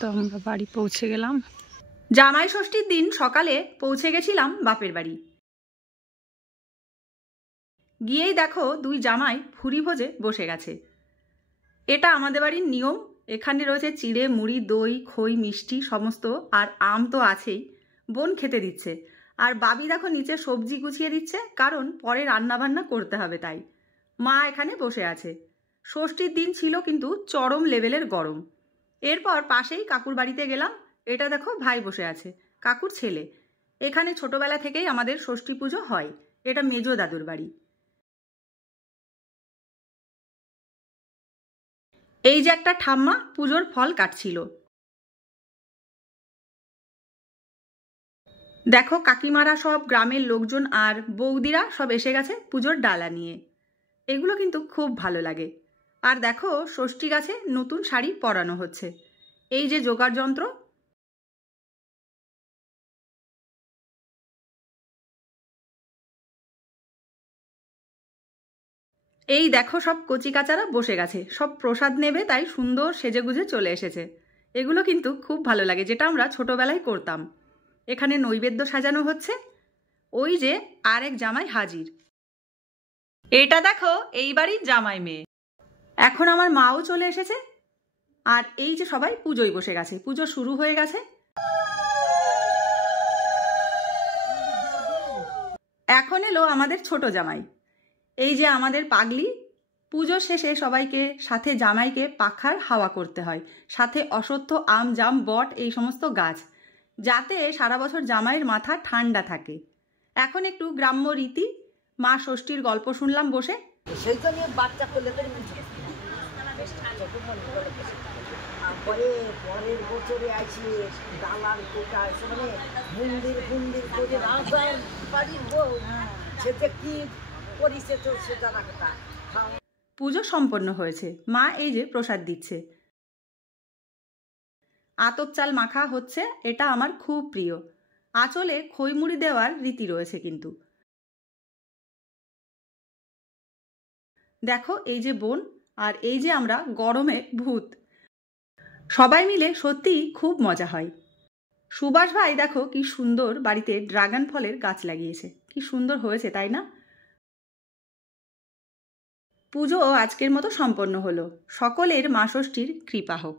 তো আমরা বাড়ি পৌঁছে গেলাম। জামাই ষষ্ঠীর দিন সকালে পৌঁছে গেছিলাম বাপের বাড়ি। গিয়েই দেখো দুই জামাই ভুরি ভোজে বসে গেছে। এটা আমাদের বাড়ির নিয়ম। এখানে রয়েছে চিড়ে, মুড়ি, দই, খই, মিষ্টি সমস্ত, আর আম তো আছেই। বোন খেতে দিচ্ছে, আর বাবি দেখো নিচে সবজি গুছিয়ে দিচ্ছে, কারণ পরে রান্নাবান্না করতে হবে তাই। মা এখানে বসে আছে। ষষ্ঠীর দিন ছিল কিন্তু চরম লেভেলের গরম। এরপর পাশেই কাকুর বাড়িতে গেলাম। এটা দেখো ভাই বসে আছে, কাকুর ছেলে। এখানে ছোটবেলা থেকেই আমাদের ষষ্ঠী পুজো হয়। এটা মেজো দাদুর বাড়ি। এই যে একটা ঠাম্মা পুজোর ফল কাটছিল। দেখো কাকিমারা সব, গ্রামের লোকজন আর বৌদিরা সব এসে গেছে পুজোর ডালা নিয়ে। এগুলো কিন্তু খুব ভালো লাগে। আর দেখো ষষ্ঠী গাছে নতুন শাড়ি পরানো হচ্ছে। এই যে জোগাড় যন্ত্র। এই দেখো সব কচিকাচারা বসে গেছে, সব প্রসাদ নেবে তাই সুন্দর সেজেগুজে চলে এসেছে। এগুলো কিন্তু খুব ভালো লাগে, যেটা আমরা ছোটবেলায় করতাম। এখানে নৈবেদ্য সাজানো হচ্ছে। ওই যে আরেক জামাই হাজির। এটা দেখো এই বাড়ির জামাই মেয়ে। এখন আমার মাও চলে এসেছে। আর এই যে সবাই পুজোয় বসে গেছে, পুজো শুরু হয়ে গেছে। এখন এলো আমাদের ছোট জামাই। এই যে আমাদের পাগলি। পুজো শেষে সবাইকে সাথে জামাইকে পাখার হাওয়া করতে হয়, সাথে অশ্বত্থ, আম, জাম, বট এই সমস্ত গাছ, যাতে সারা বছর জামাইয়ের মাথা ঠান্ডা থাকে। এখন একটু গ্রাম্য রীতি, মা ষষ্ঠীর গল্প শুনলাম বসে। সেই জন্য বাচ্চা করলে পরের বছরে আসি দালার কোটা মানে মন্দির মন্দির করে বাড়ির বউ সেটা কি করিছে তো সেটা রাখতা। পুজো সম্পন্ন হয়েছে। মা এই যে প্রসাদ দিচ্ছে। আতপ চাল মাখা হচ্ছে, এটা আমার খুব প্রিয়। আঁচলে খইমুড়ি দেওয়ার রীতি রয়েছে কিন্তু। দেখো এই যে বোন, আর এই যে আমরা গরমে ভূত। সবাই মিলে সত্যিই খুব মজা হয়। সুভাষ ভাই দেখো কি সুন্দর বাড়িতে ড্রাগন ফলের গাছ লাগিয়েছে, কি সুন্দর হয়েছে তাই না? পুজো আজকের মতো সম্পন্ন হলো। সকলের মা ষষ্ঠীর কৃপা হোক।